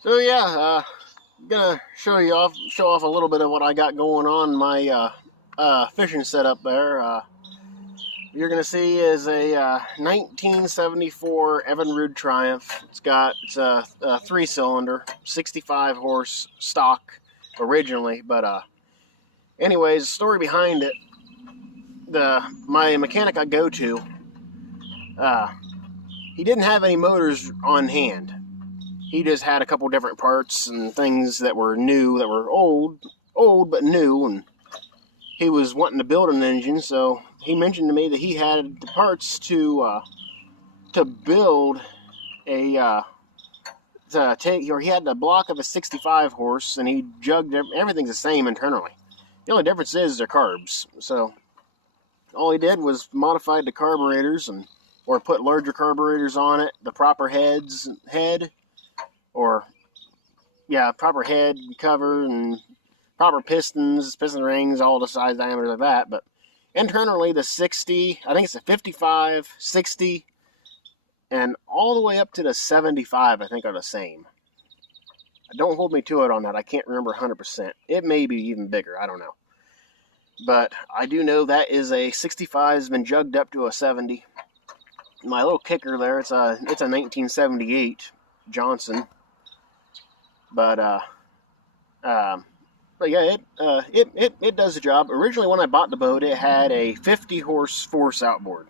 So yeah, gonna show off a little bit of what I got going on in my fishing setup there. You're gonna see is a 1974 Evinrude Triumph. It's a 3-cylinder, 65 horse stock originally, but anyways, the story behind it. My mechanic I go to, uh, he didn't have any motors on hand. He just had a couple different parts and things that were new, that were old but new, and he was wanting to build an engine. So he mentioned to me that he had the parts to build a to take, or he had the block of a 65 horse, and he jugged everything's the same internally. The only difference is they're carbs. So all he did was modified the carburetors or put larger carburetors on it, the proper head, or proper head cover and proper piston rings, all the size diameters of that. But internally, the 60, I think it's a 55, 60, and all the way up to the 75, I think are the same. Don't hold me to it on that. I can't remember 100%. It may be even bigger. I don't know. But I do know that is a 65 has been jugged up to a 70. My little kicker there, it's a 1978 Johnson. But yeah, it does the job. Originally, when I bought the boat, it had a 50 horse force outboard.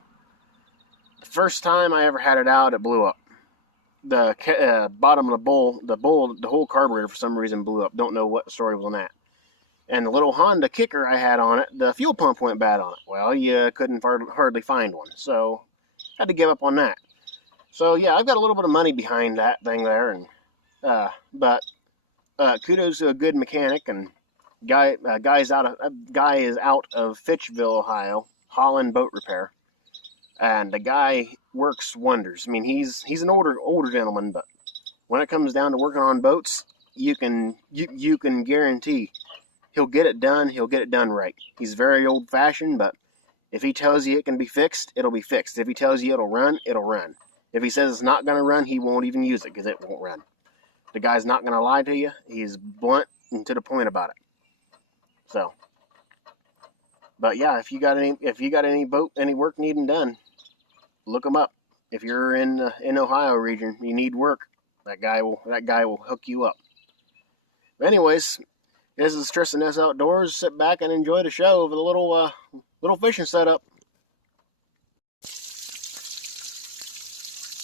The first time I ever had it out, it blew up. The bottom of the whole carburetor for some reason blew up. Don't know what the story was on that. And the little Honda kicker I had on it, the fuel pump went bad on it. Well, you couldn't hardly find one, so I had to give up on that. So yeah, I've got a little bit of money behind that thing there, and but kudos to a good mechanic, and guy is out of Fitchville, Ohio, Holland Boat Repair, and the guy works wonders. I mean, he's an older gentleman, but when it comes down to working on boats, you can guarantee he'll get it done. He'll get it done right. He's very old fashioned, but if he tells you it can be fixed, it'll be fixed. If he tells you it'll run, it'll run. If he says it's not going to run, he won't even use it because it won't run. The guy's not going to lie to you. He's blunt and to the point about it. So, but yeah, if you got any work needing done, look him up. If you're in Ohio region, you need work, that guy will hook you up. But anyways, this is Tristan S Outdoors. Sit back and enjoy the show of a little fishing setup.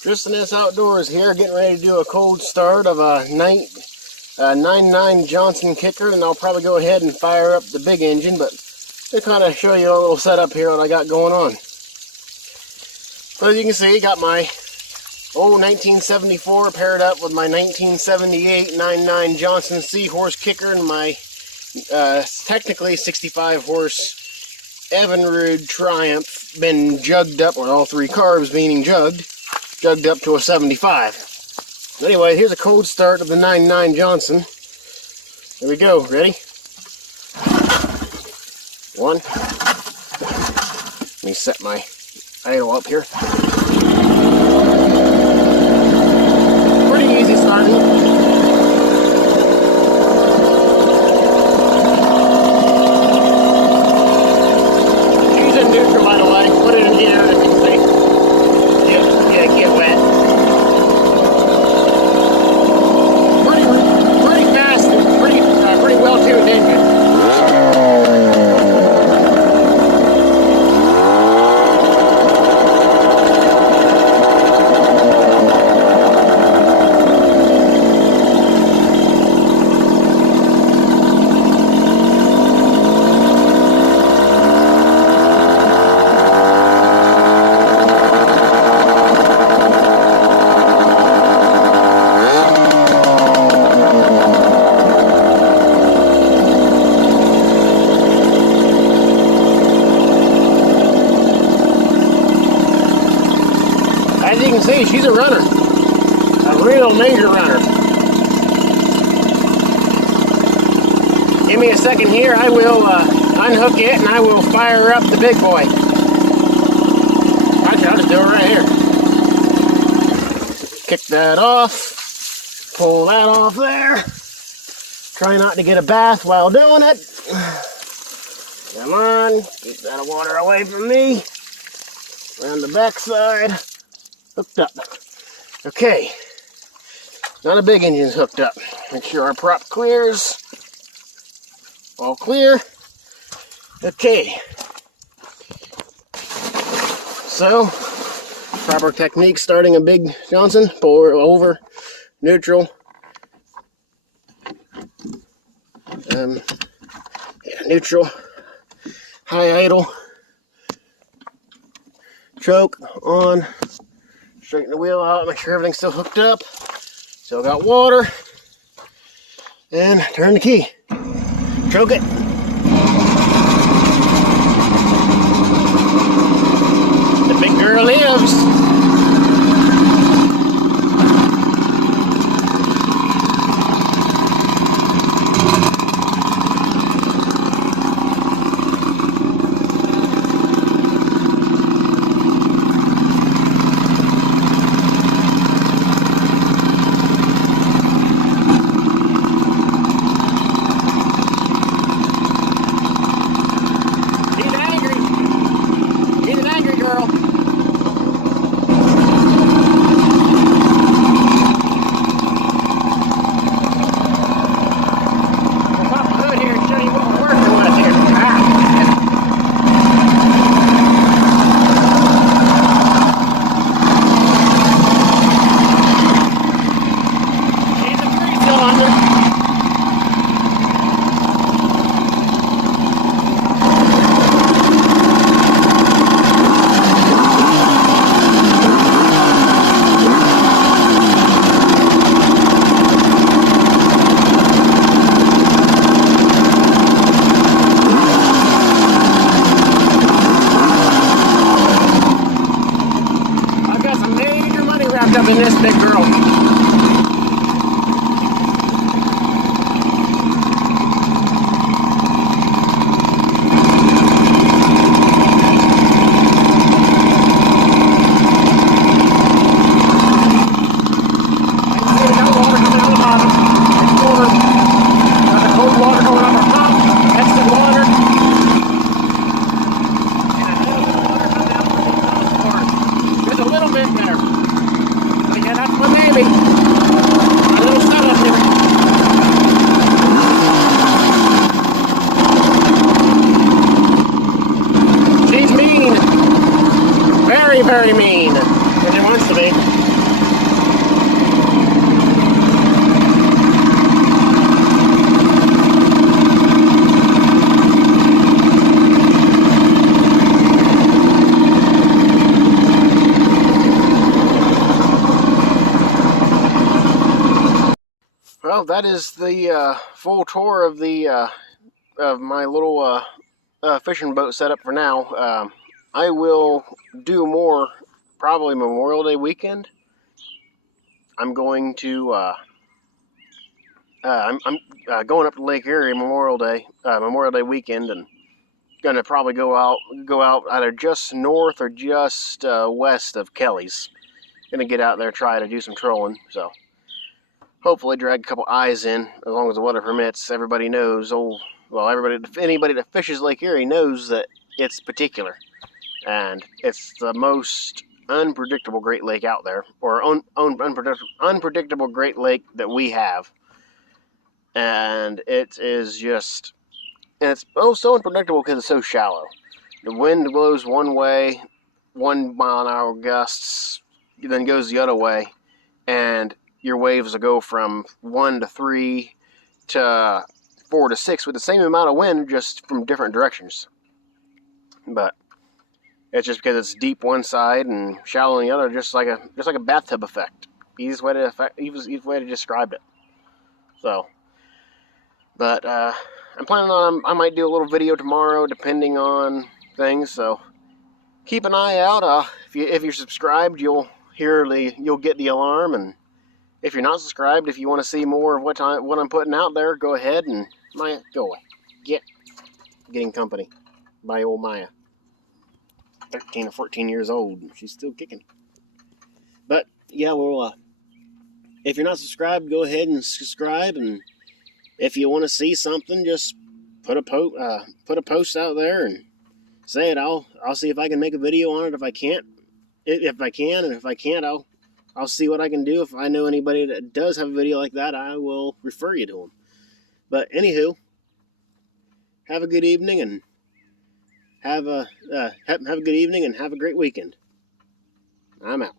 Tristan S Outdoors here, getting ready to do a cold start of a 99 Johnson kicker, and I'll probably go ahead and fire up the big engine, but to kind of show you a little setup here what I got going on. So as you can see, got my old 1974 paired up with my 1978 99 Johnson Seahorse kicker and my technically 65 horse Evinrude Triumph, been jugged up, with all three carbs being jugged up to a 75. Anyway, here's a cold start of the 99 Johnson. Here we go. Ready? One. Let me set my idle up here. Pretty easy starting. Use a neutral, by the way. Put it in here, as you can see. Get wet. Pretty fast and pretty well tuned engine. As you can see, she's a runner, a real major runner. Give me a second here, I will unhook it and I will fire up the big boy. Actually, I'll just do it right here. Kick that off, Pull that off there. Try not to get a bath while doing it. Come on, keep that water away from me. Around the backside. Hooked up. Okay. Now the big engine's hooked up. Make sure our prop clears. All clear. Okay. So, proper technique starting a big Johnson. Pull her over. Neutral. Neutral. High idle. Choke on. Straighten the wheel out. Make sure everything's still hooked up. Still got water. And turn the key. Choke it. The big girl lives. Up in this big girl. Very mean, and it wants to be. Well, that is the full tour of the of my little fishing boat setup for now. I will do more probably Memorial Day weekend. I'm going to I'm going up to Lake Erie Memorial Day weekend, and gonna probably go out either just north or just west of Kelly's. Gonna get out there, try to do some trolling. So hopefully drag a couple eyes in, as long as the weather permits. Everybody knows, anybody that fishes Lake Erie knows that it's particular. And it's the most unpredictable Great Lake out there, or unpredictable Great Lake that we have. And it is just, and it's so unpredictable because it's so shallow. The wind blows one way, 1 mile an hour gusts, then goes the other way, and your waves will go from 1 to 3 to 4 to 6 with the same amount of wind, just from different directions. But it's just because it's deep one side and shallow on the other, just like a bathtub effect. Easiest way to describe it. So, but I'm planning on, I might do a little video tomorrow, depending on things. So keep an eye out. If you're subscribed, you'll get the alarm. And if you're not subscribed, if you want to see more of what I'm putting out there, go ahead and go away. Getting company by old Maya. 13 or 14 years old, and she's still kicking. But yeah, we'll If you're not subscribed, go ahead and subscribe. And if you want to see something, just put a post out there and say it. I'll see if I can make a video on it. If I can't, and if I can't, I'll see what I can do. If I know anybody that does have a video like that, I will refer you to them. But anywho, have a good evening and have a good evening and have a great weekend. I'm out.